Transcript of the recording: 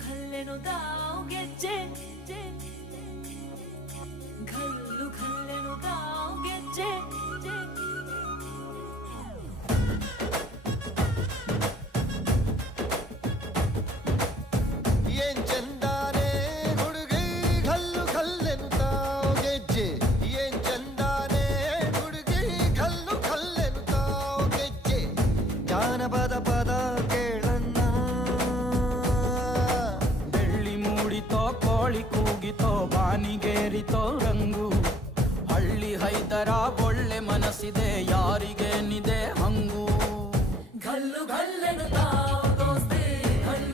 ಖಲ್ಲೆನು ತಾವು ಗೆಜ್ಜೆ ಘಲ್ಲು ಖಲ್ಲೆನು ತಾವು ಗೆಜ್ಜೆ ಏನ್ ಚಂದಾನೆ ಹುಡುಗಿ ಘಲ್ಲು ಘಲ್ಲೆನು ತಾವು ಗೆಜ್ಜೆ ಏನ್ ಚಂದಾನೆ ಹುಡುಗಿ ಘಲ್ಲು ಘಲ್ಲೆನು ತಾವು ಗೆಜ್ಜೆ ಜಾನಪದ ಪದ ಕೇಳನ್ನ ಬೆಳ್ಳಿ ಮೂಡಿತೋ ಕೋಳಿ ಕೂಗಿತೋ ಬಾನಿಗೇರಿತೋ ರಂಗು ಹಳ್ಳಿ ಹೈದರ ಒಳ್ಳೆ ಮನಸ್ಸಿದೆ